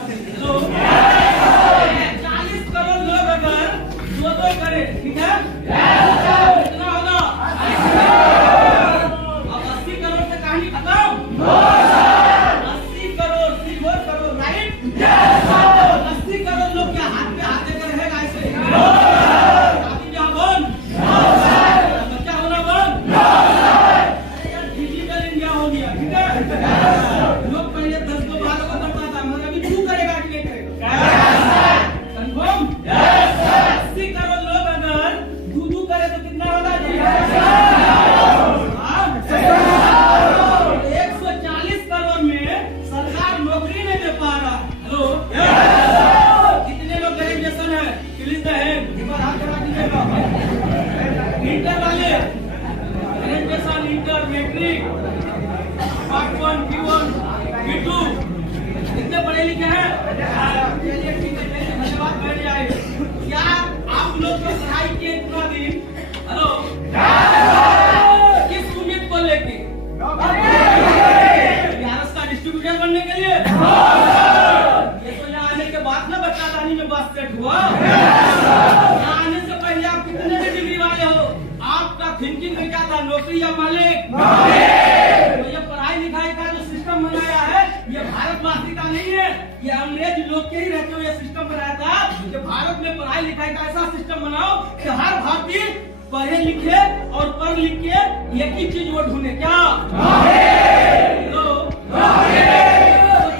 तो 40 करोड़ लोग अगर दो करे, ठीक है, कितना होगा? अब 80 करोड़ से कहानी खत्म। 80 करोड़, 3 करोड़, राइट? 80 करोड़ लोग क्या हाथ पे हाथ देकर रहेगा ऐसे? क्या बन? बच्चा होना बन? डिजिटल इंडिया हो गया, ठीक है? लोग पहले 10 को 12 को करता था, मगर अभी तू करेगा कि नहीं करेगा? कंफर्म? 80 करोड़ लोग अगर दू करे तो कितना होगा जी? 140 करोड़ में सरकार नौकरी नहीं दे पा रहा। हेलो, कितने लोग ग्रेजुएशन है? प्लीज द हैंड, एक बार हाथ उठा दीजिएगा। इंटर वाले graduation, inter, matric, part 1, P1, P2 कितने पढ़े लिखे हैं? चलिए ठीक है, धन्यवाद, बैठ जाए। क्या आप लोग को पढ़ाई किए इतना दिन? हेलो, किस उम्मीद को लेके? बिहार का डिस्ट्रीब्यूटर बनने के लिए? ये तो यहाँ आने के बाद ना बच्चादानी में बस सेट हुआ। यहाँ आने से पहले आप कितने डिग्री वाले हो? आपका थिंकिंग में क्या था? नौकरी या मालिक? तो ये पढ़ाई लिखाई का जो सिस्टम बनाया है, ये भारतवासी का नहीं है, ये अंग्रेज लोग के ही रहते हुए सिस्टम बनाया था कि भारत में पढ़ाई लिखाई का ऐसा सिस्टम बनाओ कि हर भारतीय पढ़े लिखे और पढ़ लिख के एक ही चीज वो ढूंढे, क्या? तो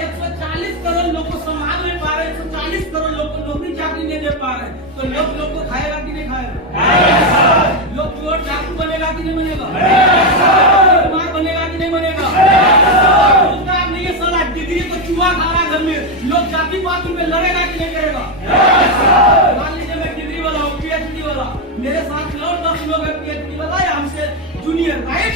140 करोड़ लोग को संभाल नहीं पा रहे, 140 करोड़ लोग को नौकरी चाकरी नहीं दे पा रहे, तो लोग को खाएगा कि नहीं खाएगा? लोग चोर डाकू बनेगा कि नहीं बनेगा? बीमार बनेगा कि नहीं बनेगा? रोजगार नहीं है, साला डिग्री तो चूहा खा रहा है घर में, लोग जाति पाति में लड़ेगा कि नहीं करेगा? मान लीजिए मैं डिग्री वाला हूँ, PhD वाला, मेरे साथ और 10 लोग है PhD वाला या हमसे जूनियर, राइट?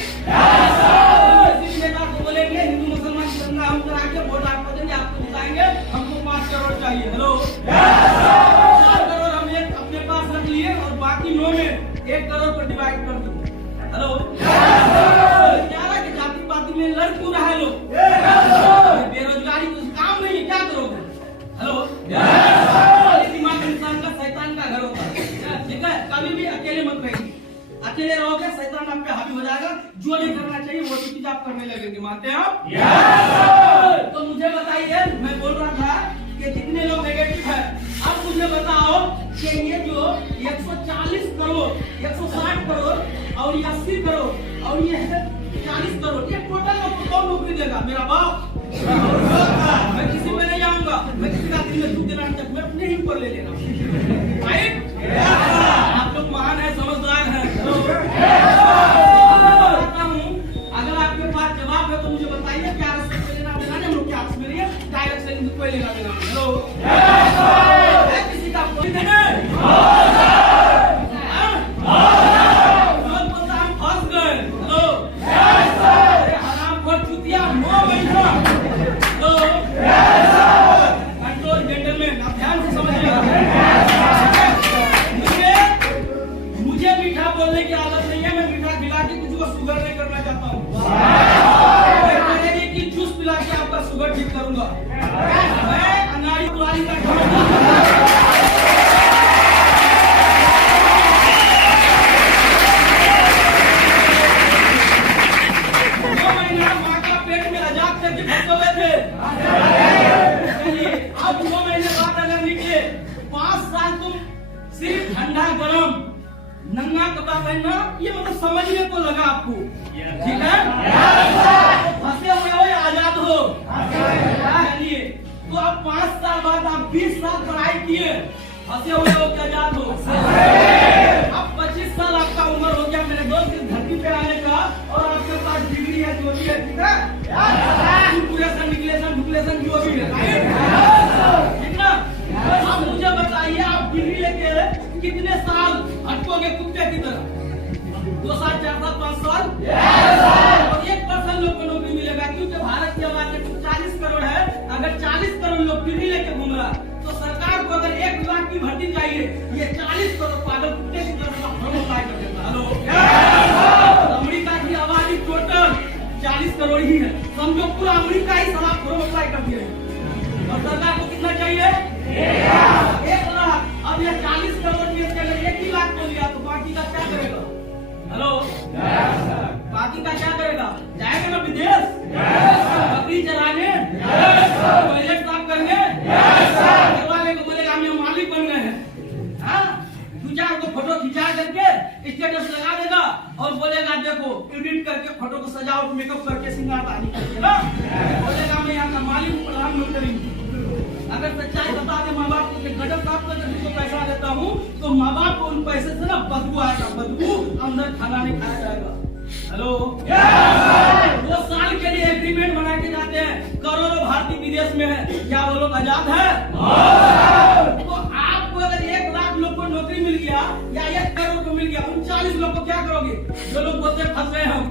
किसी नेता को बोलेंगे हिंदू मुसलमान की दंगा हम करा के वोट आपको देंगे, आपको जिताएंगे, हमको 5 करोड़ चाहिए। हेलो, 4 करोड़ हम अपने पास रख लिए और बाकी 9 में 1 करोड़ को डिवाइड कर दिए। हेलो, क्या रहा कि जाति पाति में लड़ क्यों रहा है लोग? बेरोजगारी कुछ काम नहीं है, क्या करोगे? हेलो, दिमाग इंसान का शैतान का घर होता है, ठीक है? कभी भी अकेले मत रहिए, अकेले रहोगे शैतान आप पे हावी हो जाएगा। जो नहीं करना चाहिए वो चीज आप करने लगेंगे, मानते हैं आप? तो मुझे बताइए, मैं बोल रहा था कि कितने लोग नेगेटिव है, अब मुझे बताओ कि ये जो 140 करोड़, 160 करोड़ और 80 करोड़ और ये 40 करोड़, ये टोटल लोग को कौन नौकरी देगा? मेरा बाप। मैं किसी पे नहीं जाऊंगा, मैं किसी का दिल में दुख देना नहीं चाहता, मैं अपने ही ऊपर ले लेना, राइट? आप लोग महान है, समझदार है। अगर आपके पास जवाब है तो मुझे बताइए, क्या रस्ते पे लेना देना नहीं, हम लोग क्या आपस में रहिए, डायरेक्ट से कोई लेना देना? हेलो, किसी का कोई देना? सिर्फ ठंडा गरम नंगा कपड़ा पहनना, ये मतलब समझने को लगा आपको, ठीक है? फंसे हुए हो या आजाद हो? चलिए, तो अब 5 साल बाद आप 20 साल पढ़ाई किए, फंसे हुए हो क्या आजाद हो? अब 25 साल आपका उम्र हो गया मेरे दोस्त इस धरती पे आने का, और आपके पास डिग्री है, जो भी है, ठीक है? ड्युप्लेशन जो भी है, ठीक ना? अब मुझे बताइए, आप डिग्री लेके कितने साल भटकोगे कुत्ते की तरह? 2 साल, 4 साल, 5 साल? और 1% लोग को नौकरी मिलेगा, क्योंकि भारत की आबादी 40 करोड़ है। अगर 40 करोड़ लोग डिग्री लेके घूम रहा, तो सरकार को अगर 1 लाख की भर्ती चाहिए, ये 40 करोड़ पागल कुत्ते की तरह फॉर्म अप्लाई कर देता। हेलो, अमेरिका की आबादी टोटल 40 करोड़ ही है, समझो पूरा अमेरिका ही सब फॉर्म अप्लाई कर दिया है, और सरकार को बताइए 1 लाख। अब ये 40 करोड़ केस के अगर 1 ही लाख को लिया तो बाकी का क्या करेगा? हेलो, बाकी का क्या करेगा? जाएगा ना विदेश, बकरी चराने, टॉयलेट साफ करने, घर वाले को बोलेगा हम यहाँ मालिक बन गए हैं। हाँ, 2-4 को फोटो खिंचा करके स्टेटस लगा देगा और बोलेगा देखो एडिट करके फोटो को सजावट मेकअप करके सिंगारदानी करके ना बोलेगा मैं यहाँ का मालिक प्रधानमंत्री हूँ। अगर सच्चाई बता दे माँ बाप को कि गजब साफ करके तुमको पैसा देता हूँ तो माँ बाप को उन पैसे से ना बदबू आएगा, बदबू अंदर खाना नहीं खाया जाएगा। हेलो, 2 साल के लिए एग्रीमेंट बना के जाते हैं, करोड़ों भारतीय विदेश में है, क्या वो लोग आजाद है? तो आपको अगर 1 लाख लोग को नौकरी मिल गया या 1 करोड़ को मिल गया, 39 लोग को क्या करोगे? जो लोग बोलते हैं फंस गए हम,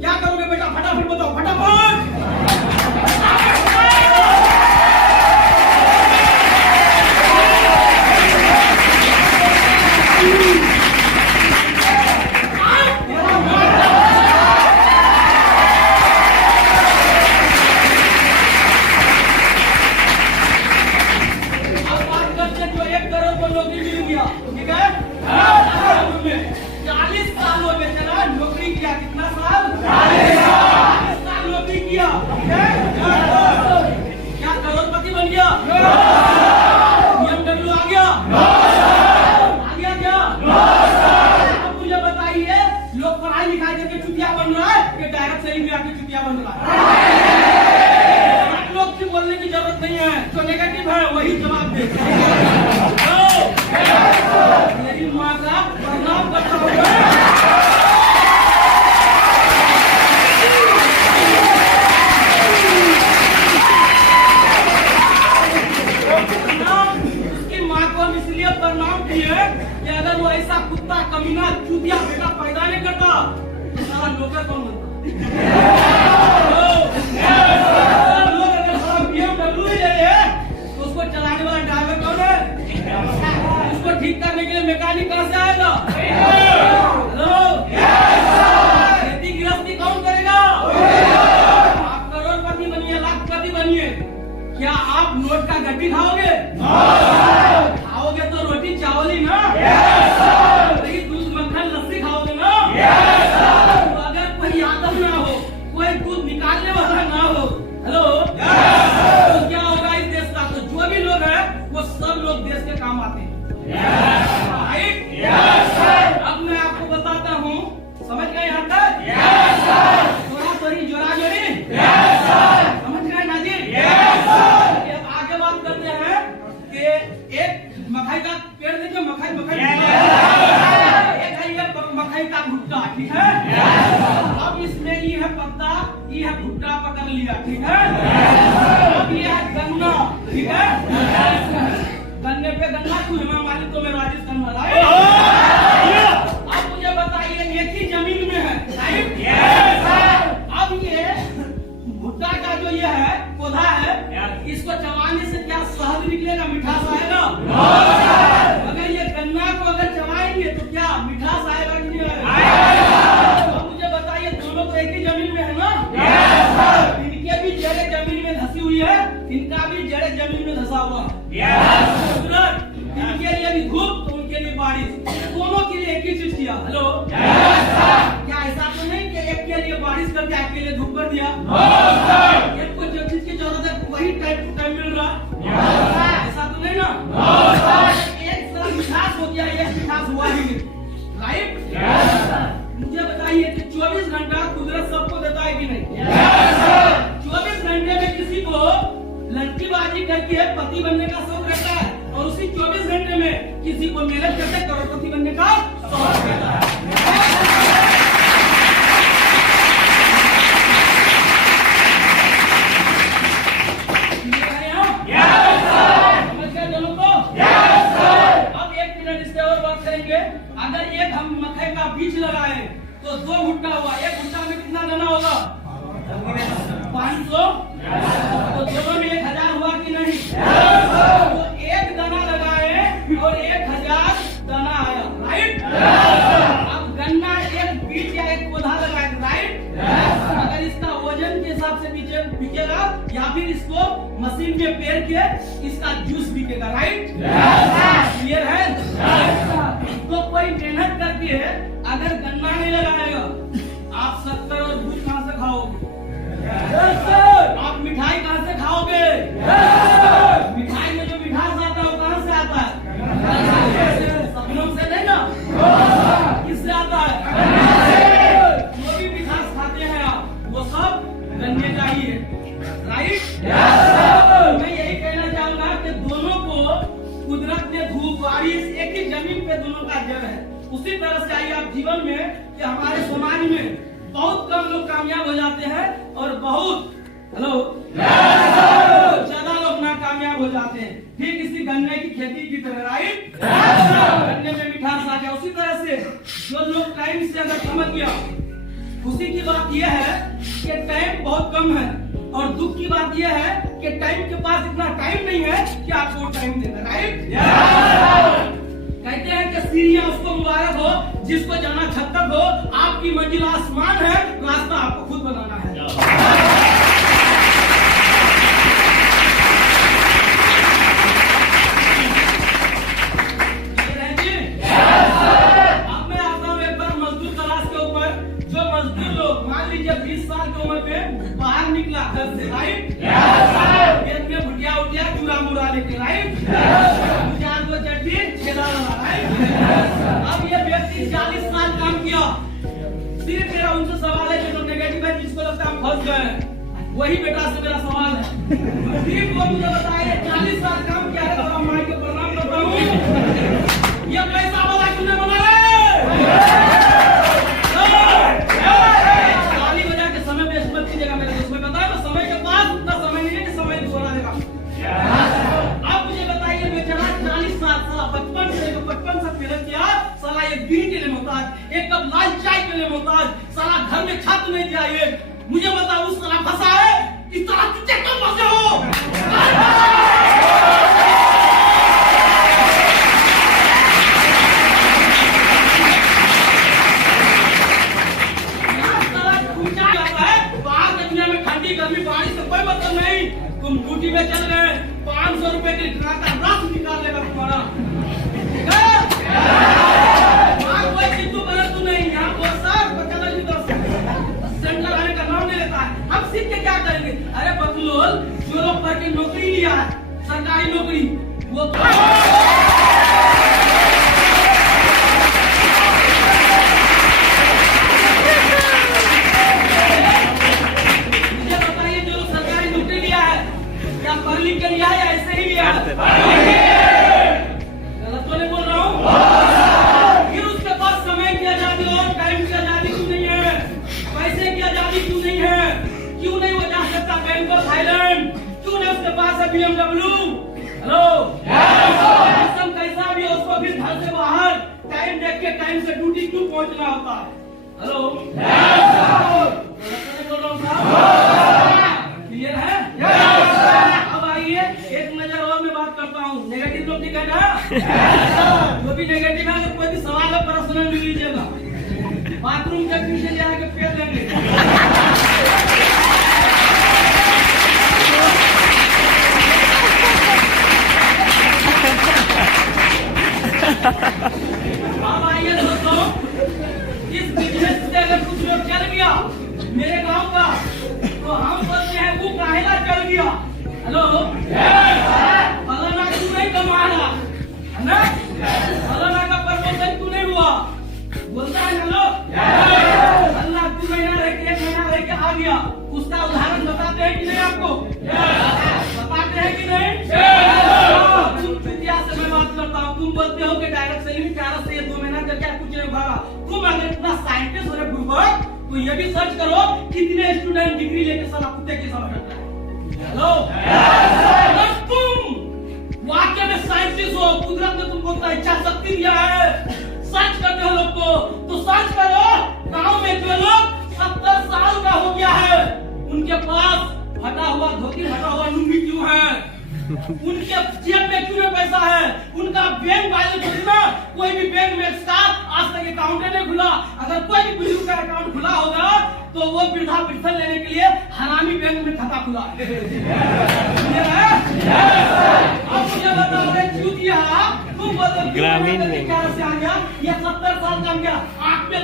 क्या करोगे बेटा? फटाफट बताओ, फटाफट। वही जवाब दे मेरी माँ का प्रणाम करता हूँ। उसकी माँ को हम इसलिए प्रणाम किए कि अगर वो ऐसा कुत्ता कमीना चूतिया बेटा पैदा नहीं करता तो सारा नौकर कौन बनता? चलाने वाला ड्राइवर कौन है? उसको ठीक करने के लिए मैकेनिक कहाँ से आएगा? हेलो, खेती गृहस्थी कौन करेगा? आप करोड़पति बनिए, लाखपति बनिए, क्या आप नोट का गड्डी खाओगे? खाओगे तो रोटी चावल ही ना, वही दूध मक्खन लस्सी खाओगे ना। तो अगर कोई यादव ना हो, कोई दूध निकालने वाला ना हो, हेलो, तो क्या होगा इस देश का? तो जो भी लोग हैं वो सब लोग देश के काम आते हैं। अब मैं आपको बताता हूँ, समझ गए यहाँ तक? थोड़ा थोड़ी जोरा जोरी समझ गए ना जी? अब आगे बात करते हैं कि एक मकई का पेड़ देखिए, मकई एक है ये मकई का भुट्टा, ठीक है? अब इसमें ये है पत्ता, ये है भुट्टा पकड़ लिया, ठीक है? अब ये है गन्ना, ठीक है? गन्ने पे गन्ना क्यों है? मालिक तो मैं राजस्थान वाला है। अब मुझे बताइए एक ही जमीन में है, राइट? अब ये भुट्टा का जो ये है पौधा है, इसको चबाने से क्या शहद निकलेगा, मिठास आएगा? अगर ये गन्ना को अगर चबाएंगे तो क्या मिठास आएगा कि नहीं आएगा? अब मुझे बताइए दोनों तो एक ही जमीन में है ना? इनके भी जड़ें जमीन में धसी हुई है, इनका भी जड़ें जमीन में धसा हुआ है। इनके लिए भी धूप तो उनके लिए बारिश, दोनों के लिए एक ही चीज किया। हेलो, क्या ऐसा तो नहीं कि एक के लिए बारिश करके एक के लिए धूप कर दिया? एक को जो चीज की जरूरत है वही टाइम टू टाइम मिल रहा, ऐसा तो नहीं ना? एक साथ मिठास हो गया, एक मिठास हुआ ही नहीं, राइट? मुझे बताइए कि 24 घंटा कुदरत सबको देता है कि नहीं? 24 घंटे में किसी को लड़कीबाजी करके पति बनने का शौक रहता है और उसी 24 घंटे में किसी को मेहनत करके करोड़पति बनने का शौक रहता है। समझ गए दोनों को? अब 1 मिनट इससे और बात करेंगे। अगर एक हम मकई का बीज लगाए तो 2 भुट्टा हुआ, एक भुट्टा में कितना दाना होगा? 500। तो दोनों में 1000 हुआ कि नहीं? तो एक दाना लगाए और 1000 दाना आया, राइट? अब गन्ना एक बीज या एक पौधा लगाए, राइट? अगर इसका वजन के हिसाब से बिकेगा या फिर इसको मशीन में पेर के इसका जूस बिकेगा, राइट? क्लियर है? तो कोई मेहनत करके अगर गन्ना नहीं लगाएगा, आप शक्कर और दूध कहां से खाओगे? आप मिठाई कहां से खाओगे? मिठाई में जो मिठास आता है वो कहां से आता है? सपनों से नहीं ना? किससे आता है? जो भी मिठास खाते हैं आप, वो सब गन्ने का ही है, राइट? मैं यही कहना चाहूंगा कि दोनों को कुदरत ने धूप बारिश एक ही जमीन पे दोनों का जड़ है। उसी तरह से आइए आप जीवन में कि हमारे समाज में बहुत कम लोग कामयाब हो जाते हैं और बहुत ज्यादा लोग नाकामयाब हो जाते हैं। ठीक इसी गन्ने की खेती की तरह, राइट? गन्ने में मिठास आ गया। उसी तरह से जो लोग टाइम से अगर समझ गया, खुशी की बात यह है कि टाइम बहुत कम है और दुख की बात यह है कि टाइम के पास इतना टाइम नहीं है कि आपको टाइम देना, राइट? कहते हैं कि सीढ़ियां उसको मुबारक हो जिसको जाना छत तक हो, आपकी मंजिल आसमान है, रास्ता आपको खुद बनाना है। अब मैं आता हूं एक बार मजदूर तलाश के ऊपर। जो मजदूर लोग मान लीजिए 20 साल की उम्र में बाहर निकला घर से, राइट? खेत में भुटिया उटिया चूरा मुरा लेके, राइट? अब ये व्यक्ति 40 साल काम किया। सिर्फ मेरा उनसे सवाल है जो नेगेटिव है, जिसको लगता है हम फंस गए, वही बेटा से मेरा सवाल है। सिर्फ वो मुझे बताइए 40 साल काम किया है, तो माई को प्रणाम करता हूँ। ये पैसा वाला क्यों नहीं बना ताली बजा के समय वेस्ट मत कीजिएगा मेरे दोस्त। में बताया ना, समय के पास उतना समय नहीं है कि समय दोहरा देगा। आप मुझे बताइए बेचारा 40 साल 55 से मेहनत किया, साला एक बीड़ी के लिए मोहताज, एक कप लाल चाय के लिए मोहताज, साला घर में छत नहीं चाहिए। मुझे बताओ उस साला फंसा है, इस तरह कितने कम फंसे हो? बाहर के दुनिया में ठंडी गर्मी बारिश से कोई मतलब नहीं। तुम ड्यूटी में चल गए, 500 रुपए की रस निकाल लेगा तुम्हारा। कोई चिंतु बना तू नहीं, यहाँ सेंटर आने का नाम नहीं लेता है। हम सीख के क्या करेंगे? अरे बकलोल, जो लोग पढ़ के नौकरी लिया है, सरकारी नौकरी, वो मुझे बताइए, जो लोग सरकारी नौकरी लिया है, क्या पढ़ लिख के लिया है या ऐसे ही लिया है? गलत तो नहीं बोल रहा हूँ? फिर उसके पास समय की आजादी और टाइम की आजादी क्यों नहीं है? पैसे की आजादी क्यों नहीं है? क्यों नहीं वो जा सकता बैंकॉक थाईलैंड? क्यों नहीं उसके पास है BMW? हेलो, मौसम कैसा भी हो, उसको फिर घर से बाहर टाइम देख के टाइम से ड्यूटी क्यों पहुंचना होता है? हेलो, क्लियर है? अब आइए एक नजर और मैं बात करता हूँ। नेगेटिव लोग ठीक है ना? जो भी नेगेटिव है, कोई भी सवाल है पर्सनल ले लीजिएगा, बाथरूम के पीछे ले आके फेंक देंगे। अब आइए दोस्तों, इस बिजनेस से अगर कुछ लोग चल गया मेरे गांव का, तो हम बोलते हैं वो काहेला चल गया। हेलो, फलाना क्यों नहीं कमा रहा है ना? फलाना का प्रमोशन क्यों नहीं हुआ? बोलता है ना लोग, अल्लाह 2 महीना रह के 1 महीना रह के आ गया। उसका उदाहरण बताते हैं कि नहीं आपको? बताते हैं कि नहीं? तुम से मैं बात करता हूँ, तुम बोलते हो कि डायरेक्ट सेलिंग 4 से 2 महीना करके कुछ नहीं उठागा। तुम अगर इतना साइंटिस्ट हो रहे बुर्बक, तो ये भी सर्च करो कितने स्टूडेंट डिग्री लेके साला कुत्ते की समझ करता है। हेलो, अगर तुम वाकई में साइंटिस्ट हो, कुदरत ने तुमको इतना इच्छा शक्ति दिया है, सर्च करते हो लोग को, तो सर्च करो गांव में जो लोग 70 साल का हो गया है, उनके पास फटा हुआ धोती, फटा हुआ लुंगी क्यों है? उनके जेब में क्यों नहीं पैसा है, उनका बैंक बैलेंस ना, कोई भी बैंक में साथ आज तक अकाउंट नहीं खुला। अगर कोई भी बुजुर्ग का अकाउंट खुला होगा तो वो वृद्धा पेंशन लेने के लिए हरामी बैंक में खाता खुला है। अब मुझे बताओ चूतिया, तुम बताओ ग्रामीण में क्या से आ गया? ये 70 साल का गया आंख में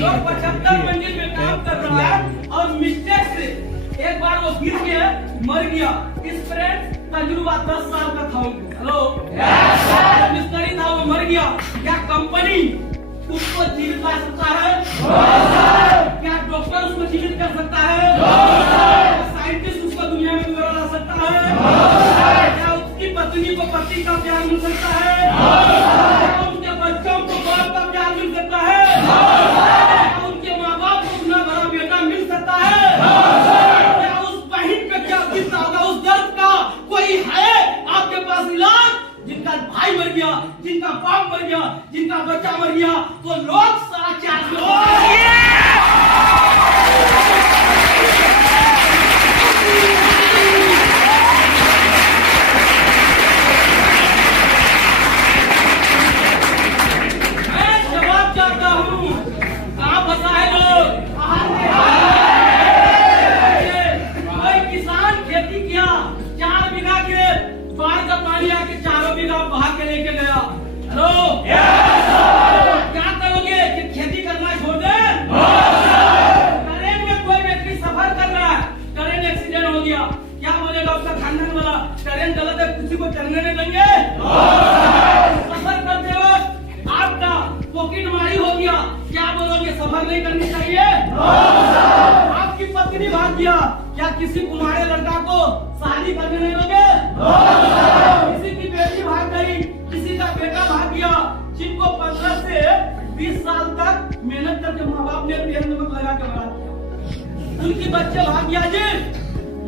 लोग 75 मंजिल में काम कर रहा है और मिस्टेक से एक बार वो गिर के मर गया। इस फ्रेंड तजुर्बा 10 साल का था। हेलो मिस्त्री था, वो मर गया। क्या कंपनी उसको जीवित ला सकता है? क्या डॉक्टर उसको जीवित कर सकता है? साइंटिस्ट उसको दुनिया में दोबारा ला सकता है? क्या उसकी पत्नी को पति का प्यार मिल सकता है? क्या उनके बच्चों को बाप का प्यार मिल सकता है? जिनका भाई मर गया, जिनका बाप मर गया, जिनका बच्चा मर गया, तो लोग सारा चार लोग करने नहीं देंगे। सफर करते वक्त आपका पॉकेट मारी हो गया, क्या बोलोगे? सफर नहीं करनी चाहिए? आपकी पत्नी भाग गया, क्या किसी कुमारे लड़का को शादी करने नहीं दोगे? किसी की बेटी भाग गई, किसी का बेटा भाग गया, जिनको 15 से 20 साल तक मेहनत करके माँ बाप ने तेल नमक लगा के बड़ा किया, उनकी बच्चे भाग गया जी।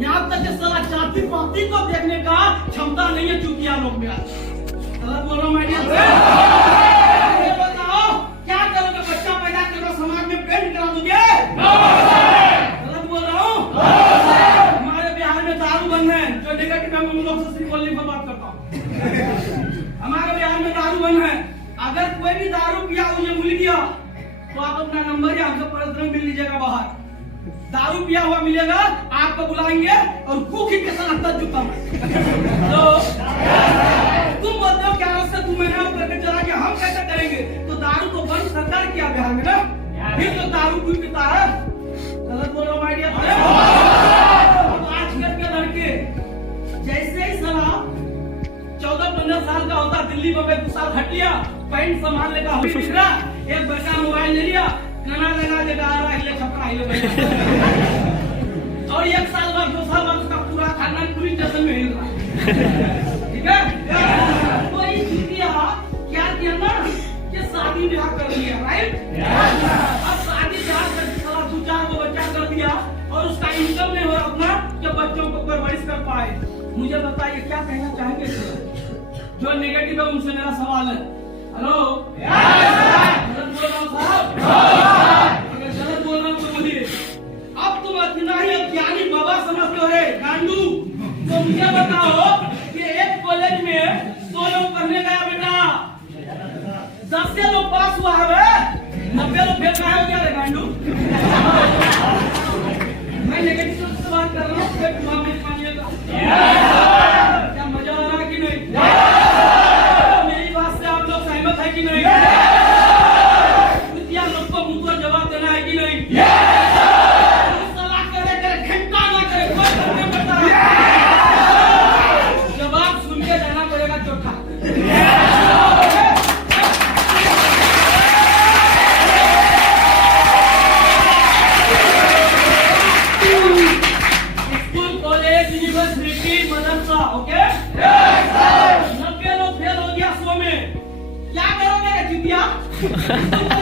यहाँ तक कि साला जाति पाति को देखने का क्षमता नहीं है चूतिया लोग में। गलत बोल रहा हूँ ये बताओ क्या करोगे? बच्चा पैदा करो, समाज में पेंट करा दोगे? गलत बोल रहा हूँ। हमारे बिहार में दारू बंद है, जो नेगेटिव है मैं लोग से सिर्फ बोलने पर बात करता हूँ। हमारे बिहार में दारू बंद है। अगर कोई भी दारू पिया मुझे मिल गया तो आप अपना नंबर या हमसे पर्सनल मिल लीजिएगा बाहर। दारू पिया हुआ मिलेगा, आपको बुलाएंगे और कुकी के साथ जूता तो तुम बोलते हो क्या से तुम मैंने करके चला गया, हम कैसे करेंगे? तो दारू तो बंद सरकार किया बिहार में ना, फिर तो दारू क्यों पीता है? गलत बोल रहा हूँ आइडिया। आजकल के लड़के जैसे ही साला 14-15 साल का होता, दिल्ली में 2 साल हट लिया, पैंट संभालने का हो रहा, एक बच्चा मोबाइल ले लिया, गाना लगा देगा, आ रहा है छपरा हिले और 1 साल बाद 2 साल बाद उसका पूरा खानदान पुलिस स्टेशन में हिल रहा है। ठीक है? तो इस चूतिया क्या किया ना कि शादी ब्याह कर लिया, राइट? अब शादी ब्याह करके साला 2-4 को बच्चा कर दिया और उसका इनकम नहीं हो रहा अपना कि बच्चों को परवरिश कर पाए। मुझे बताइए क्या कहना चाहेंगे? जो नेगेटिव है उनसे मेरा सवाल है। हेलो गलत बोल रहा हूँ साहब? अगर गलत बोल रहा हूँ तो बोलिए। अब तुम इतना ही ज्ञानी बाबा समझते हो रे गांडू, तो मुझे बताओ कि एक कॉलेज में 100 लोग पढ़ने गया बेटा, 10 से लोग पास हुआ है, 90 लोग फेल हो गया रे गांडू। मैं नेगेटिव से बात कर रहा हूँ, मानिएगा। क्या मजा आ रहा है कि नहीं? मेरी बात से आप लोग सहमत है कि नहीं? लोग को मुंह पर जवाब देना है कि नहीं? जवाब सुन के जाना पड़ेगा चौथा। स्कूल, कॉलेज, यूनिवर्सिटी, मदरसा, ओके? 90 लोग फेल हो गया 100 में, क्या करोगे चूतिया? क्या करोगे?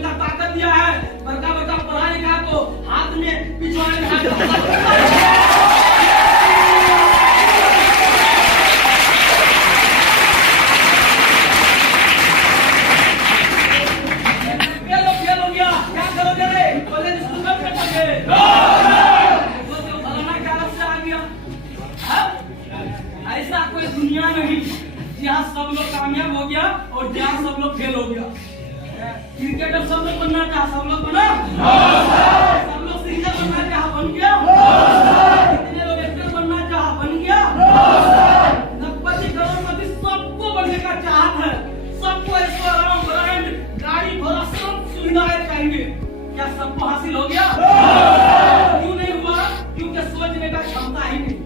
बोलने का ताकत दिया है। बड़का बड़का पढ़ा लिखा तो हाथ में पिछवाड़े में हाथ सब लोग कामयाब हो गया और जहाँ सब लोग फेल हो गया। क्रिकेटर सब लोग बनना चाहा, सब लोग बना, सब लोग सिंगर बनना चाहा, बन गया, कितने लोग एक्टर बनना चाहा, बन गया, 90 करोड़पति सबको बनने का चाहत है, सबको ऐश्वर्य ब्रांड गाड़ी घोड़ा सब सुविधाएं चाहिए। क्या सबको हासिल हो गया? क्यों नहीं हुआ? क्योंकि सोचने का क्षमता ही नहीं।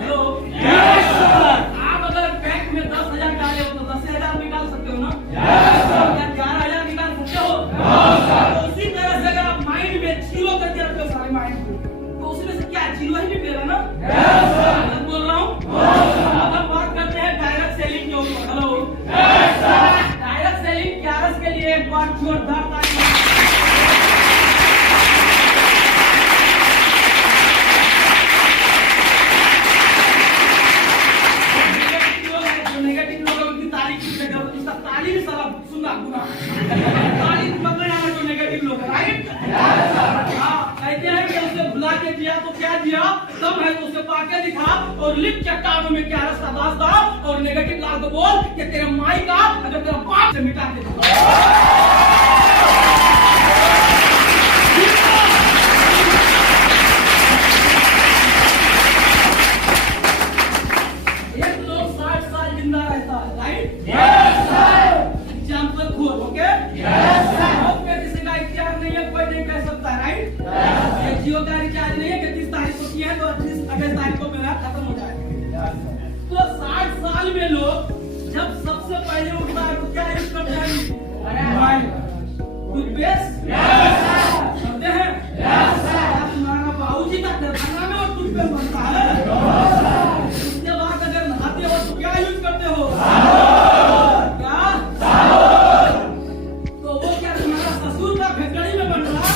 हेलो, आप अगर बैंक में 10,000 डाले हो तो 10,000 निकाल सकते हो ना? क्या 11,000 निकाल सकते हो? तो उसी तरह से अगर आप माइंड में जीरो करके रखते हो सारे माइंड को, तो उसमें से क्या जीरो ही निकलेगा ना? मैं बोल रहा हूँ। अब हम बात करते हैं डायरेक्ट सेलिंग के ऊपर। हेलो, डायरेक्ट सेलिंग क्यारस के लिए एक बार जोरदार ताली। कहते हैं कि उसे भुला के दिया तो क्या दिया, तब है तो उसे पाके दिखा और लिख चट्टानों में क्या रास्ता दास्ता और नेगेटिव ला दो बोल कि तेरे माई का अगर तेरा बाप से मिटा के एक लोग 60 साल जिंदा रहता है, राइट? एग्जाम्पल खोल, ओके? किसी का इख्तियार नहीं है, कोई नहीं कह सकता, राइट? जियो का रिचार्ज नहीं है कि 30 तारीख को किया है तो 28 तारीख को मेरा खत्म हो जाएगा। तो 60 साल में लोग जब सबसे पहले उठता है तो क्या यूज करते हैं? टूथपेस्ट करते हैं। तुम्हारा बाबूजी का दरखाना में और टूथपेस्ट बनता है। उसके बाद अगर नहाते हो तो क्या यूज करते हो? क्या? तो वो क्या तुम्हारा ससुर का भेकड़ी में बन रहा है?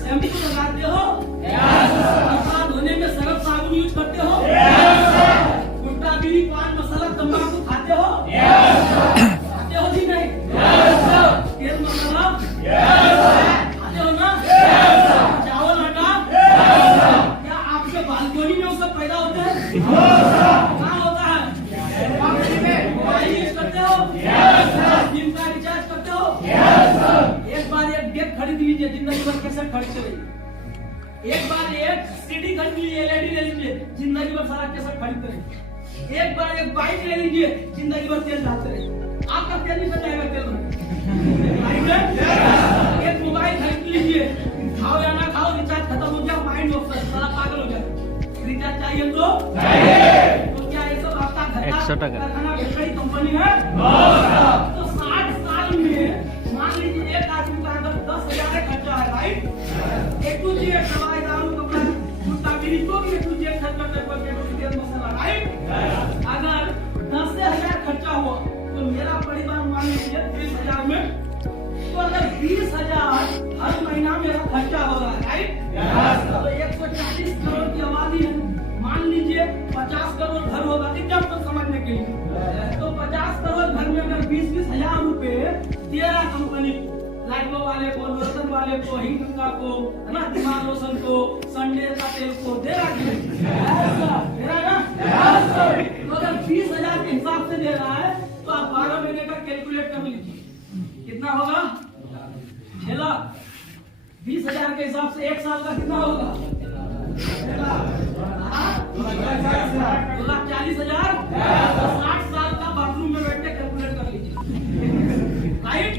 शैम्पू लगाते हो? कपड़ा धोने में सरफ साबुन यूज करते हो? गुटखा बीड़ी पान मसाला तंबाकू खाते हो? खाते हो कि नहीं? तेल मसाला खाते हो ना? चावल आटा क्या आपके बालकोनी में वो सब पैदा होते हैं? कहाँ होता है? मोबाइल यूज करते हो? सिम का रिचार्ज करते हो? एक बार एक डेक खरीद लीजिए, जिंदगी भर कैसेट खरीदते रहिए। एक बार एक सीडी खरीद लीजिए, एलईडी ले लीजिए, जिंदगी भर सारा कैसेट खरीदते रहिए। एक बार एक बाइक ले लीजिए, जिंदगी भर तेल डालते रहिए, आपका तेल नहीं बचाएगा तेल में। एक मोबाइल खरीद लीजिए, खाओ या ना खाओ, रिचार्ज खत्म हो गया, माइंड ऑफ सारा पागल हो जाए। रिचार्ज चाहिए तो क्या ये सब आपका घर का खाना भेजने कंपनी है? तो 60 साल में मान लीजिए एक आदमी का अगर 10,000 खर्चा है, राइट? एक टू जेड दवाई दारू कपड़ा जूता बीड़ी तो भी एक टू जेड खर्च करते हैं, तेल मसाला, राइट? अगर 10,000 खर्चा हुआ तो मेरा परिवार मान लीजिए 20,000 में, तो अगर 20,000 हर महीना मेरा खर्चा हो रहा है, राइट? तो 140 करोड़ की आबादी है, मान लीजिए 50 करोड़ घर होगा, एग्जाम्पल समझने के लिए। तो 50 करोड़ घर में अगर 20-20 हजार रुपए दे रहा कंपनी, लाइटो वाले को, लोशन वाले को, हिंगंगा को, है ना, दिमाग लोशन को, संडे का तेल को दे रहा ना? तो अगर 20,000 के हिसाब से दे रहा है तो आप 12 महीने का कैलकुलेट कर लीजिए, कितना होगा? 6 लाख। 20,000 के हिसाब से एक साल का कितना होगा? 2,40,000। 60 साल का बाथरूम में बैठ के कैलकुलेट कर लीजिए, राइट?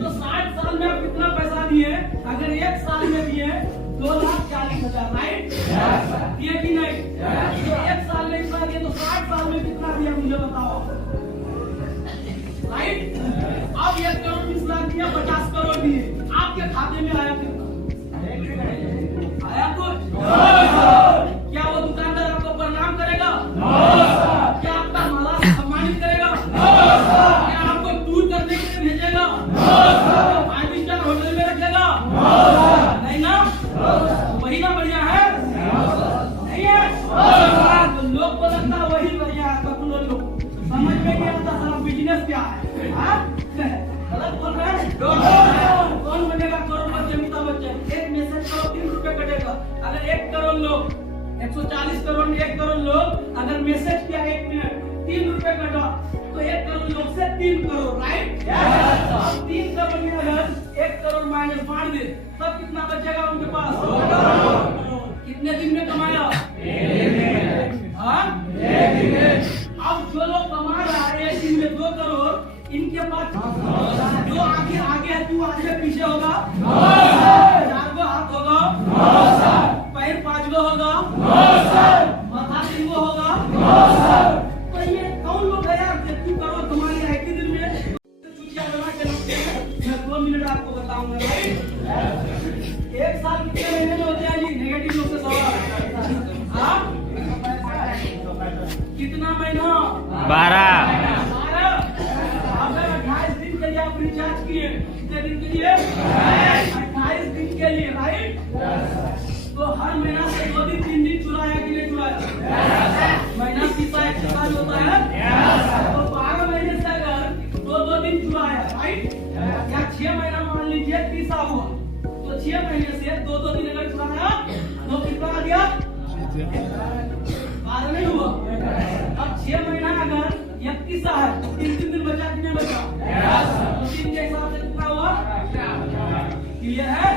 तो 60 साल में आप कितना पैसा दिए? अगर एक साल में दिए 2,40,000, राइट? दिए कि नहीं? तो एक साल में इतना दिए तो 60 साल में कितना दिया मुझे बताओ, राइट? अब 1 करोड़ 20 लाख दिया, 50 करोड़ दिए, आपके खाते में आया कितना? आया कुछ? क्या वो दुकानदार आपको प्रणाम करेगा? क्या आपका माला सम्मानित करेगा? क्या आपको टूर करने के लिए भेजेगा? 5 स्टार होटल में रखेगा नहीं ना, वही ना बढ़िया है नहीं है। तो लोग को लगता है वही बढ़िया है, तो लोग समझ में नहीं आता सारा बिजनेस क्या है। गलत बोल रहे हैं। कौन बनेगा करोड़पति अमिताभ बच्चन? एक मैसेज करो 3 रुपए कटेगा। अगर 1 करोड़ लोग 140 करोड़ 1 करोड़ लोग अगर मैसेज किया 1 मिनट 3 रुपए कटा तो 1 करोड़ लोग से 3 करोड़, राइट? अब 3 करोड़ में अगर 1 करोड़ माइनस बांट दे तब कितना बचेगा उनके पास? कितने दिन में कमाया? अब जो लोग कमा रहा है एक दिन में 2 करोड़, इनके पास जो आगे आगे है, तू आगे पीछे होगा, 4 गो हाथ होगा, पैर 5 गो होगा, माथा 3 गो होगा। तो ये कौन लोग है यार? 2 करोड़ कमाई है एक दिन में? चुटिया बना के रखते हैं। मैं 2 मिनट आपको बताऊंगा। 1 साल कितने महीने में होते हैं जी? नेगेटिव लोग से सवाल। कितना महीना? 12। अगर 28 दिन के लिए आप रिचार्ज किए, कितने दिन के लिए? 28 दिन के लिए, राइट? तो हर महीना से 2 दिन 3 दिन चुराया कि नहीं चुराया? महीना सीता एक्सरसाइज होता है। तो 12 महीने से अगर 2-2 दिन चुराया, राइट? या 6 महीना मान लीजिए 30 हुआ, तो 6 महीने से 2-2 दिन अगर चुराया तो कितना आ गया? 12 नहीं हुआ। अब 6 महीना अगर 31 है, 3 दिन बचा कि नहीं बचा? तो 3 के हिसाब से कितना हुआ? क्लियर है?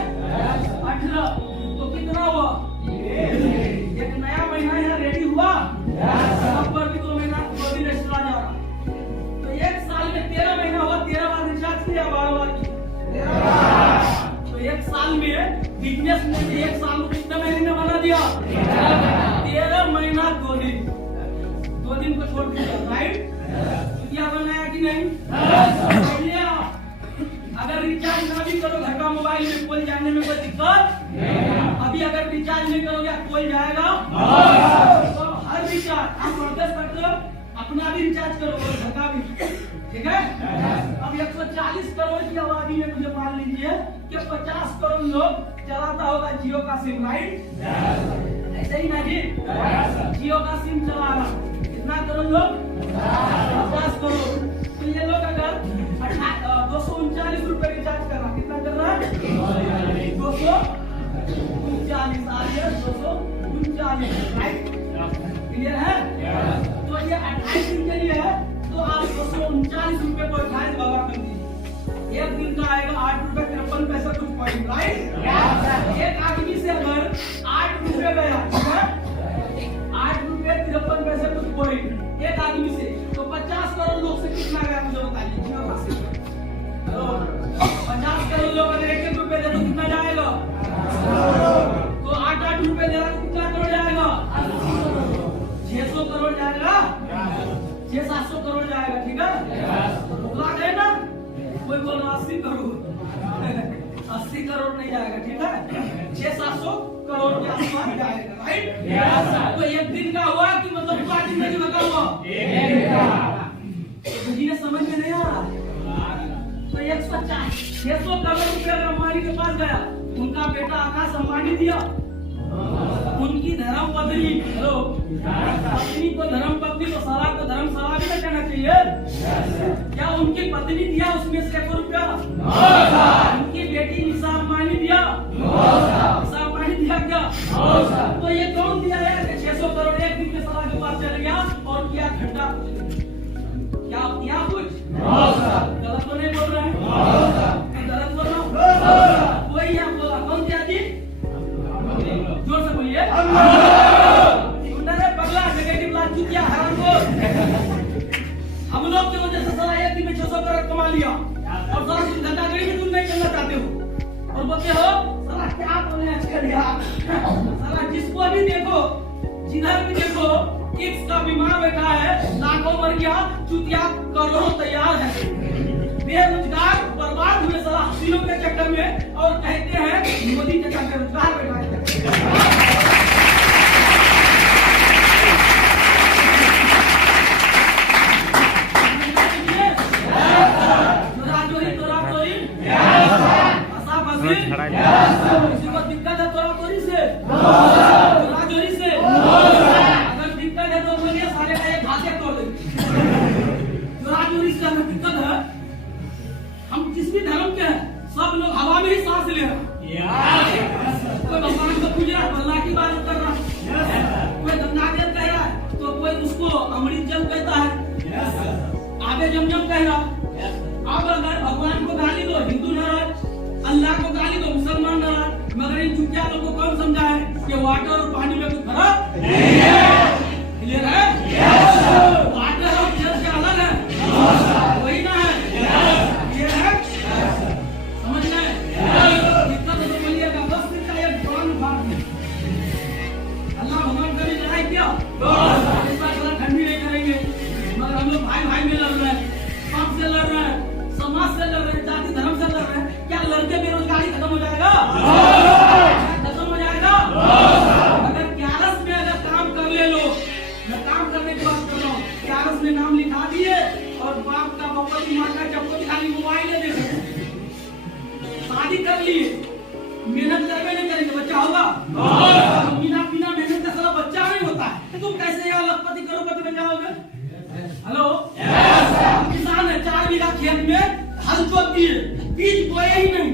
18। तो कितना हुआ? एक नया महीना यहाँ रेडी हुआ, सब पर भी 2 महीना 2 दिन एक्स्ट्रा जा रहा। तो 1 साल में 13 महीना हुआ, 13 बार रिचार्ज किया, 12 बार की। तो 1 साल में बिजनेस में 1 साल को कितने महीने में बना दिया? 13 महीना 2 दिन, 2 दिन को छोड़ दिया, राइट? क्या बनाया कि नहीं? अगर रिचार्ज ना भी करो घर का मोबाइल में, कॉल जाने में कोई दिक्कत? अभी अगर रिचार्ज नहीं करोगे कॉल जाएगा? तो हर रिचार्ज आप प्रोसेस करते हो, अपना भी रिचार्ज करो और घर का भी, ठीक है? अब 140 करोड़ की आबादी में मुझे मान लीजिए कि 50 करोड़ लोग चलाता होगा जियो का सिम, राइट? ऐसे ही ना जी? जियो का सिम चला रहा, कितना करोड़ लोग? 50 करोड़। तो ये लोग अगर 239 रुपए रिचार्ज कर रहा, कितना कर रहा है? 239, आगे 239, राइट? क्लियर है? तो ये 28 दिन के लिए है, तो आप 239 रुपए को 28 भागा कर दीजिए। एक दिन का आएगा 8 रुपए 53 पैसे कुछ पॉइंट, राइट? एक आदमी से अगर 8 रुपए गया, 8 रुपए 53 पैसे कुछ पॉइंट एक आदमी से, तो 50 करोड़ लोग से कितना गया मुझे बताइए। 50 करोड़ लोग अगर 1-1 रुपए दे तो कितना जाएगा? तो 8-8 रुपए दे रहा तो कितना करोड़ जाएगा? 600 करोड़ जाएगा, 600-700 करोड़ जाएगा, ठीक है? बुला गए ना? कोई बोल रहा 80 करोड़ 80 करोड़ नहीं जाएगा, ठीक है? 600-700 करोड़ के आसपास जाएगा, राइट? तो एक दिन का हुआ कि मतलब पूरा जिंदगी भर का हुआ? मुझे समझ में नहीं आ रहा। तो 600 करोड़ रुपए अगर अंबानी के पास गया, उनका बेटा आकाश अंबानी दिया, उनकी धर्म पत्नी, हेलो, पत्नी को धर्म पत्नी, तो साला को धर्म साला भी कहना चाहिए। क्या उनकी पत्नी दिया उसमें से 1 रुपया? उनकी बेटी निशा अंबानी दिया? निशा अंबानी दिया क्या? तो ये कौन दिया है? 600 करोड़ एक दिन के साला के पास चले गया और किया घंटा, क्या किया कुछ? गलत तो नहीं बोल रहे हैं? गलत बोल रहा हूँ? वही यहाँ बोला, कौन दिया जी? जोर से बोलिए। पगला नेगेटिव बात क्या है हमको? हम लोग की वजह से साला एक दिन में 600 करोड़ कमा लिया और साला धंधागड़ी में तुम नहीं करना चाहते हो और बोलते हो साला क्या बोले आजकल यार। साला जिसको भी देखो, जिधर भी देखो, किस का बीमार बैठा है, लाखों मर गया, चुतिया करोड़ों तैयार है, बेरोजगार बर्बाद हुए साला हसीनों के चक्कर में, और कहते हैं मोदी के चक्कर में बेरोजगार बैठा है। किसी को दिक्कत है तोरा तोरी से, तोरा जोरी से, अगर दिक्कत है तो बोलिए सारे का एक हाथ तोड़ देंगे। तोरा जोरी से अगर दिक्कत है, हम किस भी धर्म के हैं, सब लोग हवा में ही सांस ले रहे हैं। कोई भगवान को पूज रहा है, अल्लाह की इबादत कर रहा है, कोई गंगा जल कह रहा है तो कोई उसको अमृत जल कहता है, आगे जमजम कह रहा है। अब अगर भगवान को गाली दो हिंदू नाराज, अल्लाह को गाली दो मुसलमान नाराज, मगर इन चुटिया लोगों को कौन समझाए कि वाटर और पानी में कुछ फर्क नहीं है। क्लियर है? वाटर और जल से अलग है, वही ना है। क्लियर है? समझ में दिक्कत तो बोलिएगा, बस का एक दुकान उठाड़ दे। अल्लाह भगवान कभी लड़ाई किया, इस बार थोड़ा ठंडी नहीं करेंगे, मगर हम लोग भाई भाई में लड़ रहे हैं, पाप से लड़ रहे हैं, समाज से लड़ रहे हैं, जाति धर्म से लड़ रहे हैं। क्या लड़के बेरोजगारी खत्म हो जाएगा? खत्म हो जाएगा? अगर ग्यारस में अगर काम कर ले लो, मैं काम करने की बात कर रहा हूँ, ग्यारस में नाम लिखा दिए और बाप का बप्पा की माँ का चप्पल खाली मोबाइल दे दे, शादी कर लिए, मेहनत करवे नहीं करेंगे, बच्चा होगा? बिना बिना मेहनत का सारा बच्चा नहीं होता है। तुम कैसे यहाँ लखपति करोड़पति बन जाओगे? हेलो, किसान है, 4 बीघा खेत में हल जोत दिए, बीज बोए ही नहीं,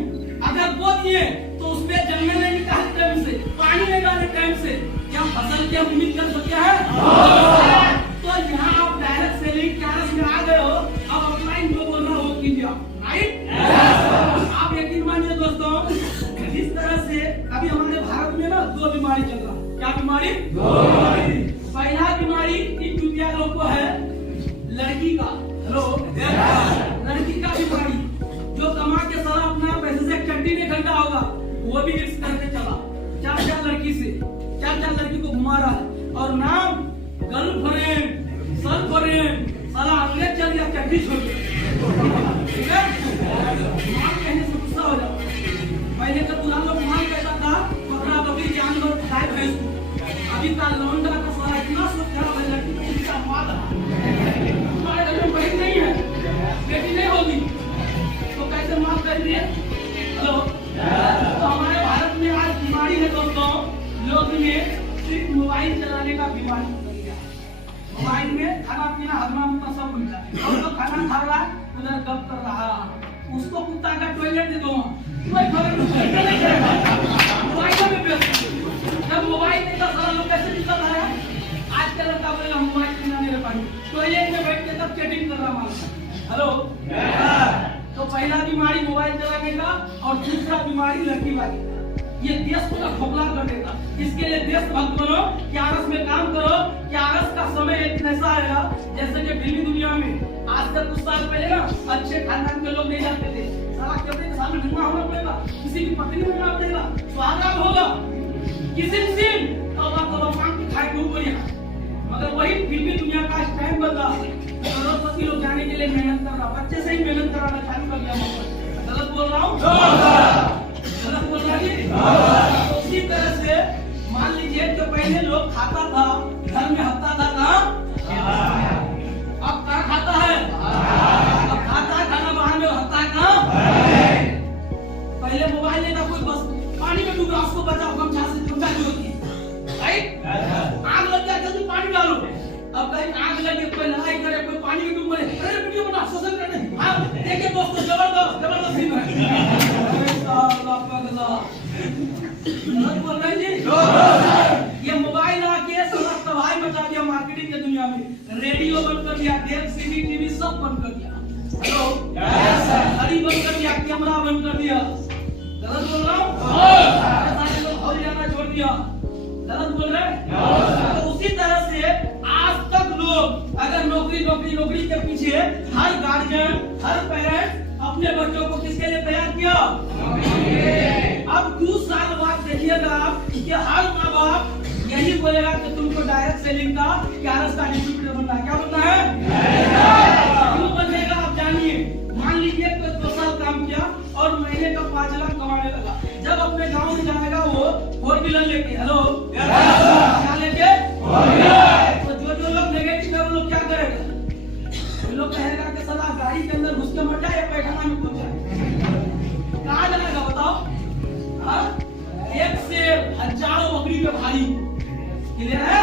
अगर बो दिए तो उसमें जमने नहीं निकाले टाइम से, पानी नहीं डाले टाइम से, क्या फसल की उम्मीद कर सकते हैं? तो यहाँ आप डायरेक्ट सेलिंग ग्यारस में आ गए हो, अब ऑफलाइन जो बोलना हो कीजिए, राइट? आप यकीन मानिए दोस्तों, इस तरह से अभी हमारे भारत में ना 2 बीमारी चल रहा है। क्या बीमारी? 2 बीमारी। पहला बीमारी इन चुटिया लोग को है लड़की का, हेलो, लड़की का बीमारी, जो कमा के सारा अपना पैसे से चट्टी नहीं खरीदा होगा, वो भी मिक्स करके चला, 4 लड़की से 4 लड़की को घुमा रहा है, और नाम गर्लफ्रेंड, सर्लफ्रेंड, साला अंग्रेज चल गया, चट्टी छोड़ गया। ठीक है? नाम कहने से गुस्सा हो जाओ। पहले तो पुराना लोग नाम कहता था बकरा बकरी जानवर गाय भैंस को, अभी का लौंडा का सारा इतना सोच खराब है, लड़की को इसका मार हमारे घर में बहन नहीं है, बेटी नहीं होगी तो कैसे माफ करेंगे? हेलो, तो हमारे भारत में आज बीमारी है दोस्तों, लोग में सिर्फ मोबाइल चलाने का बीमारी बन गया। मोबाइल में खाना पीना हजमा मुक्ता सब मिल जाए, और तो खाना खा रहा है उधर गप कर रहा, उसको कुत्ता का टॉयलेट दे दो, कोई फर्क नहीं पड़ेगा, मोबाइल में व्यस्त। जब मोबाइल नहीं था सारा लोग कैसे निकल रहा है? आज का लड़का बोलेगा मोबाइल बिना नहीं रह पाएंगे, टॉयलेट में बैठ के तब चैटिंग कर रहा मालूम। हेलो, तो पहला बीमारी मोबाइल चलाने का और दूसरा बीमारी लड़की वाली का। ये देश को खोखला कर देगा। इसके लिए देशभक्त बनो, ग्यारस में काम करो। ग्यारस का समय एक दिन ऐसा आएगा जैसे कि दिल्ली दुनिया में आज से कुछ साल पहले ना अच्छे खानदान के लोग नहीं जाते थे, साला कहते के सामने ढूंढना होना पड़ेगा, किसी की पत्नी बनना पड़ेगा, स्वागत होगा, किसी दिन तौबा मांग के खाए खूब बढ़िया। मगर वही फिल्मी दुनिया का टाइम बदला, करोड़पति लोग जाने के लिए मेहनत कर रहा, बच्चे से ही मेहनत कराना चालू कर दिया। गलत बोल रहा हूँ? गलत बोल रहा है? तो उसी तरह से मान लीजिए तो पहले लोग खाता था, घर में हफ्ता था, कहाँ? अब कहाँ खाता है? अब खाता है खाना बाहर में, हफ्ता है कहाँ? पहले मोबाइल नहीं था, कोई बस पानी में डूब रहा उसको बचाओ, गमछा से चुपचा जो होती है, राइट? आग लग गया जल्दी पानी डालो। अब कहीं आग लगे, कोई लड़ाई करे, कोई पानी में डूब मरे, अरे वीडियो बना, सोशल करने। हाँ देखिए दोस्तों, जबरदस्त सीन है। बोल रहे जी, ये मोबाइल आके सारा तबाही मचा दिया मार्केटिंग के दुनिया में। रेडियो बंद कर दिया, डेल सीडी टीवी सब बंद कर दिया। हेलो, घड़ी बंद कर दिया, कैमरा बंद कर दिया। गलत बोल रहा हूँ? सारे लोग हॉल जाना छोड़ दिया। गलत बोल रहे हैं? तो उसी तरह से आज तक लोग अगर नौकरी के पीछे हर गार्जियन, हर पेरेंट्स अपने बच्चों को किसके लिए तैयार किया? अब 2 साल बाद देखिएगा आप कि हर माँ बाप यही बोलेगा कि तुमको डायरेक्ट सेलिंग का ग्यारस का डिस्ट्रीब्यूटर बनना है। क्या बनना है? क्यों बनेगा आप जानिए। मान लीजिए कोई 2 साल काम किया और महीने का 5 लाख कमाने लगा, जब अपने गाँव में जाएगा वो 4 व्हीलर लेके, हेलो क्या लेके, तो जो लोग नेगेटिव है वो लोग क्या करेगा? वो लोग कहेगा कि साला गाड़ी के अंदर घुस के मर जाए, पैखाना में कूद जाए। कहाँ जाएगा बताओ? दिवाली। क्लियर है?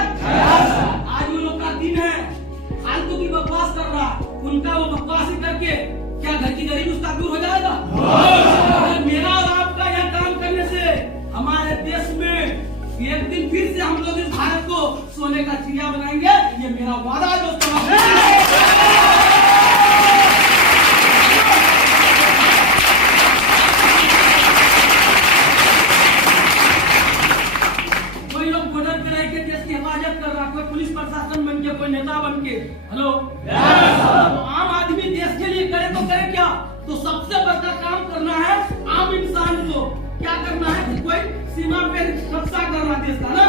आज वो लोग का दिन है, फालतू की बकवास कर रहा, उनका वो बकवास ही करके क्या घर की गरीबी उसका दूर हो जाएगा? मेरा और आपका यह काम करने से हमारे देश में एक दिन फिर से हम लोग इस भारत को सोने का चिड़िया बनाएंगे, ये मेरा वादा है दोस्तों। कोई लोग बॉर्डर पे रह के देश की हिफाजत कर रहा, कोई पुलिस प्रशासन बन के, कोई नेता बन के। हेलो, तो आम आदमी देश के लिए करे तो करे क्या? तो सबसे बड़ा काम करना है आम इंसान को क्या करना है कि कोई सीमा पे रक्षा करना देश का ना।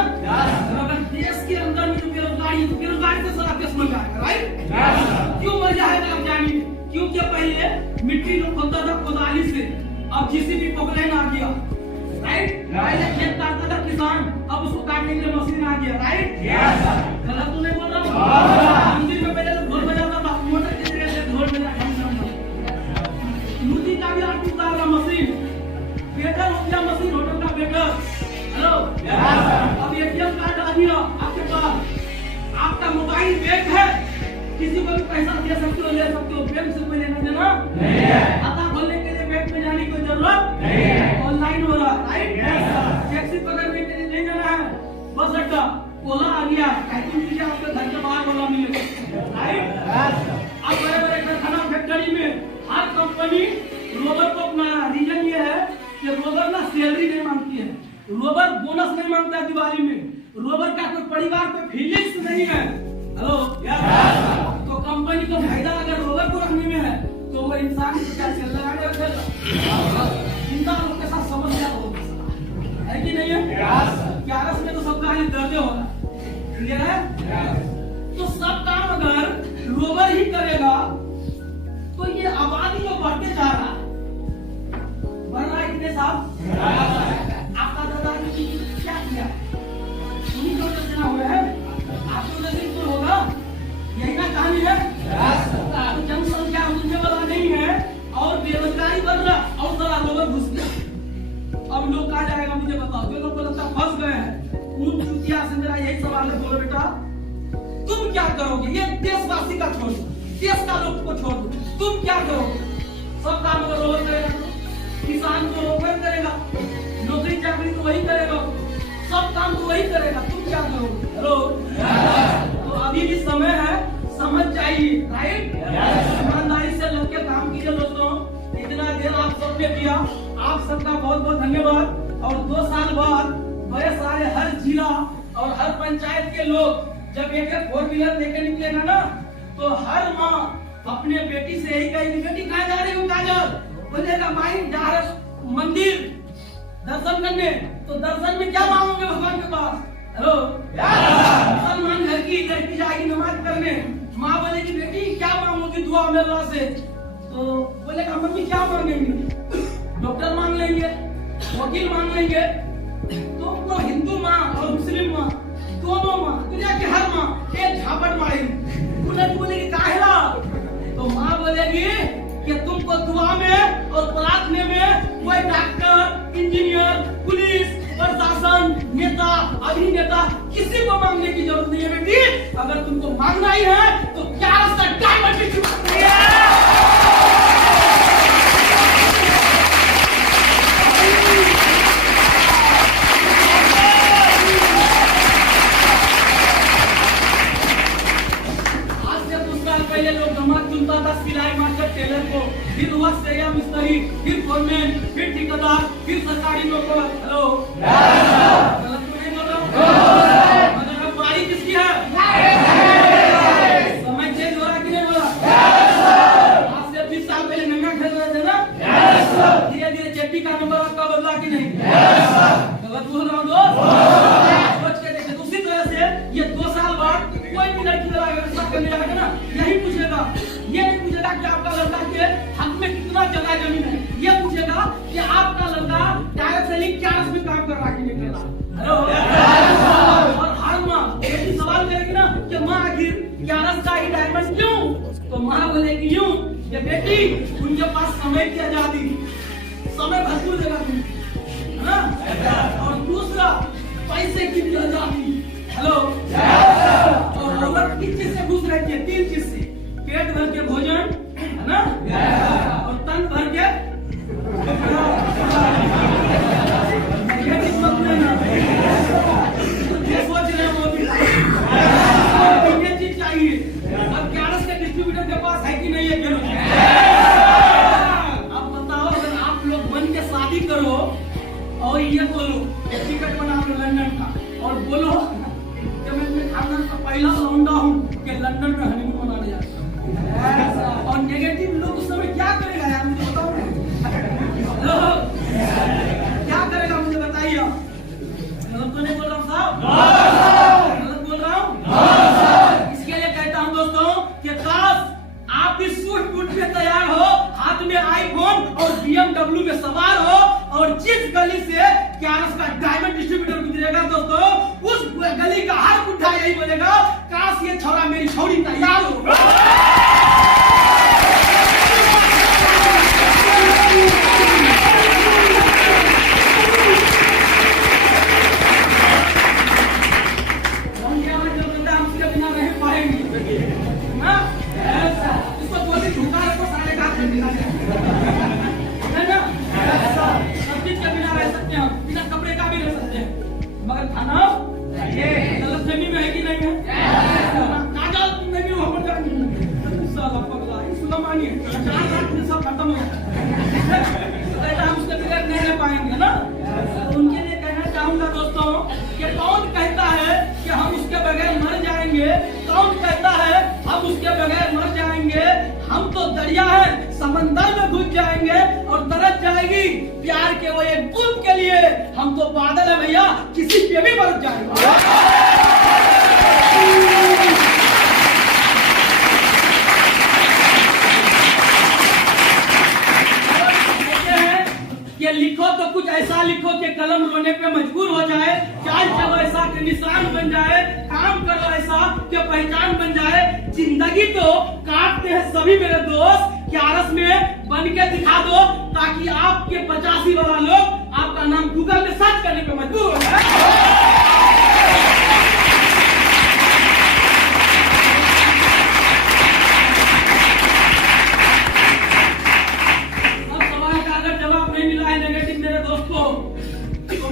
अगर देश के अंदर में जो बेरोजगारी है तो बेरोजगारी से सारा देश मर जाएगा, राइट? क्यों मर जाएगा आप जानिए। क्योंकि पहले मिट्टी खोदता था कोदाली से, अब जेसीबी पॉकलाइन आ गया, राइट? पहले खेत काटता था किसान, अब उसको काटने के लिए मशीन आ गया, राइट? गलत तो नहीं बोल रहा हूँ? मंदिर में पहले तो ढोल बजाता था, मोटर की जगह से ढोल बजा मूर्ति का भी आरती उतार रहा मशीन, वेटर हो गया मशीन, होटल का वेटर। हेलो, अब एटीएम कार्ड आ गया आपके पास, आपका मोबाइल बैंक है, किसी को भी पैसा दे सकते हो, ले सकते हो, बैंक से कोई लेना देना नहीं है। खाता खोलने के लिए बैंक में जाने की कोई जरूरत नहीं है, ऑनलाइन हो रहा है, राइट? टैक्सी पकड़ने के लिए नहीं जाना है, बस अड्डा ओला आ गया, टाइपिंग कीजिए आपके घर के बाहर ओला मिलेगा, राइट? अब बड़े बड़े कारखाना फैक्ट्री में हर कंपनी रोबर को अपना रहा। रीजन ये है कि रोबर ना सैलरी नहीं मांगती है, रोबर बोनस नहीं मांगता है दिवाली में, रोबर का कोई परिवार को फीलिंग्स नहीं है। हेलो, तो कंपनी को फायदा अगर रोबर को रखने में है तो वो इंसान को क्या सेल लगाने रखेगा? जिंदा लोग के साथ समस्या होगी, है कि नहीं है? ग्यारह में तो सबका ही दर्द हो रहा, क्लियर है? तो सब काम अगर रोबर ही करेगा तो ये आबादी जो बढ़ते जा रहा है, बढ़ रहा है कितने साल? आपका दादाजी क्या किया? उन्हीं को चलना हुआ है, आपको नजर तो होगा, यही ना कहानी है। तो जनसंख्या उठने वाला नहीं है और बेरोजगारी बढ़ रहा और सारा लोग घुस गया। अब लोग कहाँ जाएगा मुझे बताओ, जो लोग लगता फंस गए हैं, उन चुतिया से मेरा यही सवाल है, बोलो बेटा तुम क्या करोगे? ये देशवासी का छोड़ दो, देश का लोग को छोड़ दो, तुम क्या करोगे? सब काम अगर रोबर करेगा, किसान तो रोबर करेगा, नौकरी चाकरी तो वही करेगा, सब काम तो वही करेगा, तुम क्या करोगे? हेलो, तो अभी भी समय है, समझ चाहिए, राइट? ईमानदारी से लग के काम कीजिए दोस्तों। इतना देर आप सबने दिया, आप सबका बहुत बहुत धन्यवाद। और 2 साल बाद बड़े सारे हर जिला और हर पंचायत के लोग जब एक 4 व्हीलर लेके निकलेगा ना, तो हर माँ अपने बेटी से यही कहेगी, बेटी कहाँ जा रही हो काजल? बोलेगा माई जा रहे मंदिर दर्शन करने। तो दर्शन में क्या मांगोगे भगवान के पास? हेलो, मुसलमान घर की लड़की जाएगी नमाज करने, माँ बोलेगी बेटी क्या मांगोगी दुआ में अल्लाह से? तो बोलेगा मम्मी क्या मांगेंगे? डॉक्टर मांग लेंगे, वकील मांग लेंगे। तो वो हिंदू माँ और मुस्लिम माँ दोनों माँ, दुनिया की हर माँ एक झापट मारेगी, उन्हें बोलेगी काहेला? तो माँ बोलेगी कि तुमको दुआ में और प्रार्थना में कोई डॉक्टर, इंजीनियर, पुलिस, प्रशासन, नेता, अभिनेता किसी को मांगने की जरूरत नहीं है बेटी। अगर तुमको मांगना ही है तो 11 से डायमंड की चुकानी है। पहले लोग नमाज चुनता था सिलाई मास्टर टेलर को, फिर हुआ सैया मिस्त्री, फिर फोरमैन, फिर ठेकेदार, फिर सरकारी नौकर। हेलो, गलत तो नहीं बोल रहा हूँ? मगर अब बारी किसकी है? समय चेंज हो रहा कि नहीं हो रहा? आज से 20 साल पहले नंगा खेल रहे थे ना, धीरे धीरे चेट्टी का नंबर आपका बदला कि नहीं? गलत बोल रहा हूँ दोस्त? सोच के देखे। दूसरी तरह से ये 2 साल बाद कोई भी लड़की करने जाएगा ना, यही पूछेगा, ये नहीं पूछेगा कि आपका लड़का के हक में कितना जगह जमीन है, ये पूछेगा कि आपका लड़का डायरेक्ट सेलिंग क्या में काम कर रहा है कि नहीं कर रहा। हेलो, और हर माँ बेटी सवाल करेगी ना कि माँ आखिर 11 का ही डायमंड क्यों? तो माँ बोलेगी यूं कि बेटी उनके पास समय की आजादी, समय भरपूर देगा तुम, है ना? और दूसरा पैसे की भी आजादी। भर के भोजन, है ना, और तन भर के नेगेटिव मत लेना। ये सोच रहे हो मोदी ये चीज चाहिए। अब 11 के डिस्ट्रीब्यूटर के पास है कि नहीं है गेहूं? अब बताओ, अगर आप लोग बन के शादी करो और ये बोलो टिकट बना लो लंदन का और बोलो कि मैं अपने खानदान का पहला लौंडा हूँ कि लंदन में हनीमून मनाने जाता हूँ, और नेगेटिव लोग उस समय क्या करेगा यार मुझे बताओ। हेलो, क्या करेगा मुझे बताइए। गलत तो नहीं बोल रहा हूँ साहब? गलत बोल रहा हूँ? इसके लिए कहता हूँ दोस्तों कि काश आप इस सूट बूट में तैयार हो, हाथ में आईफोन और BMW में सवार हो, और जिस गली से क्यारस का डायमंड डिस्ट्रीब्यूटर गुजरेगा दोस्तों, उस गली का हर बुढ़ा यही बोलेगा काश ये छोरा मेरी छोरी तैयार हो। हम उसके बिना नहीं पाएंगे ना, इसको बोली झूठा रखो सारे काम कर देना है ना। सब चीज के बिना रह सकते हैं, हम बिना कपड़े का भी रह सकते हैं, मगर खाना गलत जमी में है कि नहीं है? काजल में भी हम साला पगला सुना मानिए 4 रात में सब खत्म हो जाता, हम उसके बगैर नहीं रह पाएंगे ना। उनके लिए कहना चाहूंगा दोस्तों कि कौन कहता है कि हम उसके बगैर मर जाएंगे? कौन कहता है हम उसके बगैर मर जाएंगे? हम तो दरिया है, समंदर में घुस जाएंगे और तरस जाएगी प्यार के वो एक बूंद के लिए। हम तो बादल है भैया, किसी पे भी बरस जाएंगे। कि लिखो तो कुछ ऐसा लिखो कि कलम रोने पे मजबूर हो जाए, चाल चलो ऐसा कि निशान बन जाए, काम करो ऐसा कि पहचान बन जाए। जिंदगी तो काटते हैं सभी मेरे दोस्त, क्यारस में बन के दिखा दो ताकि आपके 85 वाला लोग आपका नाम गूगल में सर्च करने पे मजबूर हो जाए।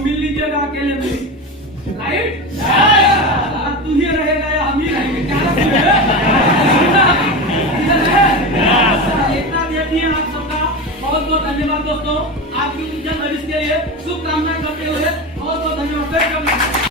मिल लीजिएगा अकेले में, राइट? तू ही रहेगा या हम ही रहेंगे? क्या इतना दे दिए आप सबका बहुत बहुत धन्यवाद दोस्तों।